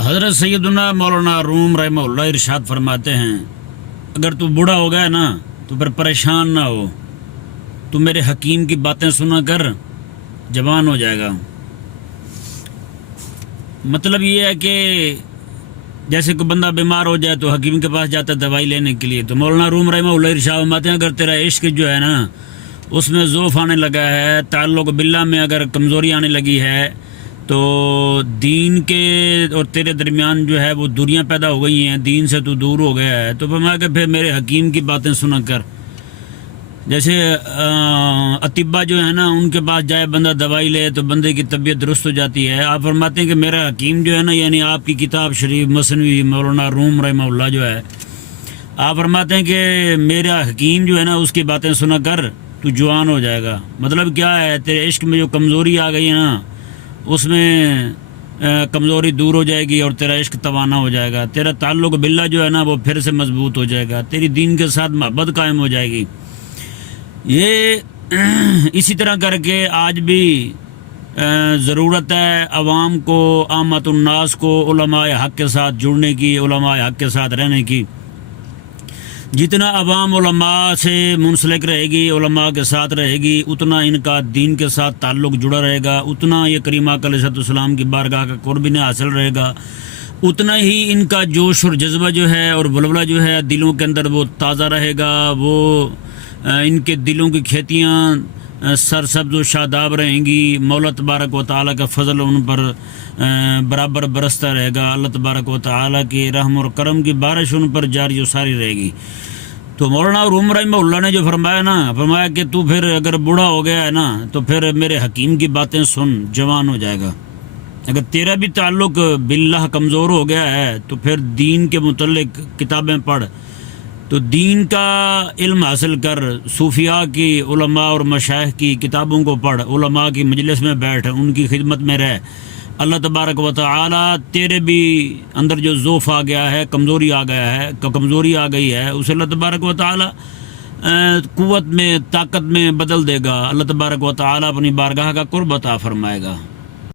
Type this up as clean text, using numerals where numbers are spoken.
حضرت سیدنا مولانا روم رحمہ اللہ ارشاد فرماتے ہیں، اگر تو بوڑھا ہو گیا نا تو پھر پریشان نہ ہو، تو میرے حکیم کی باتیں سنا کر جوان ہو جائے گا۔ مطلب یہ ہے کہ جیسے کوئی بندہ بیمار ہو جائے تو حکیم کے پاس جاتا ہے دوائی لینے کے لیے، تو مولانا روم رحمہ اللہ ارشاد فرماتے ہیں اگر تیرا عشق جو ہے نا اس میں ضعف آنے لگا ہے، تعلق باللہ میں اگر کمزوری آنے لگی ہے، تو دین کے اور تیرے درمیان جو ہے وہ دوریاں پیدا ہو گئی ہیں، دین سے تو دور ہو گیا ہے، تو فرمایا کہ پھر میرے حکیم کی باتیں سنا کر۔ جیسے اطباء جو ہے نا ان کے پاس جائے بندہ دوائی لے تو بندے کی طبیعت درست ہو جاتی ہے، آپ فرماتے ہیں کہ میرا حکیم جو ہے نا یعنی آپ کی کتاب شریف مثنوی مولانا روم رحمہ اللہ جو ہے، آپ فرماتے ہیں کہ میرا حکیم جو ہے نا اس کی باتیں سنا کر تو جوان ہو جائے گا۔ مطلب کیا ہے، تیرے عشق میں جو کمزوری آ گئی ہے نا اس میں کمزوری دور ہو جائے گی اور تیرا عشق توانا ہو جائے گا، تیرا تعلق باللہ جو ہے نا وہ پھر سے مضبوط ہو جائے گا، تیری دین کے ساتھ محبت قائم ہو جائے گی۔ یہ اسی طرح کر کے آج بھی ضرورت ہے عوام کو، عامت الناس کو علماء حق کے ساتھ جڑنے کی، علماء حق کے ساتھ رہنے کی۔ جتنا عوام علماء سے منسلک رہے گی، علماء کے ساتھ رہے گی، اتنا ان کا دین کے ساتھ تعلق جڑا رہے گا، اتنا یہ کریمہ علیہ السلام کی بارگاہ کا قرب انہیں حاصل رہے گا، اتنا ہی ان کا جوش اور جذبہ جو ہے اور ولولہ جو ہے دلوں کے اندر وہ تازہ رہے گا، وہ ان کے دلوں کی کھیتیاں سرسبز و شاداب رہیں گی، مولا تبارک و تعالیٰ کا فضل ان پر برابر برستا رہے گا، اللہ تبارک و تعالیٰ کی رحم اور کرم کی بارش ان پر جاری و ساری رہے گی۔ تو مولانا روم رحمہ اللہ نے جو فرمایا کہ تو پھر اگر بوڑھا ہو گیا ہے نا تو پھر میرے حکیم کی باتیں سن، جوان ہو جائے گا۔ اگر تیرا بھی تعلق باللہ کمزور ہو گیا ہے تو پھر دین کے متعلق کتابیں پڑھ، تو دین کا علم حاصل کر، صوفیاء کی، علماء اور مشائخ کی کتابوں کو پڑھ، علماء کی مجلس میں بیٹھ، ان کی خدمت میں رہ۔ اللہ تبارک و تعالی تیرے بھی اندر جو ضعف آ گیا ہے، کمزوری آ گئی ہے، اسے اللہ تبارک و تعالی قوت میں، طاقت میں بدل دے گا۔ اللہ تبارک و تعالی اپنی بارگاہ کا قرب عطا فرمائے گا۔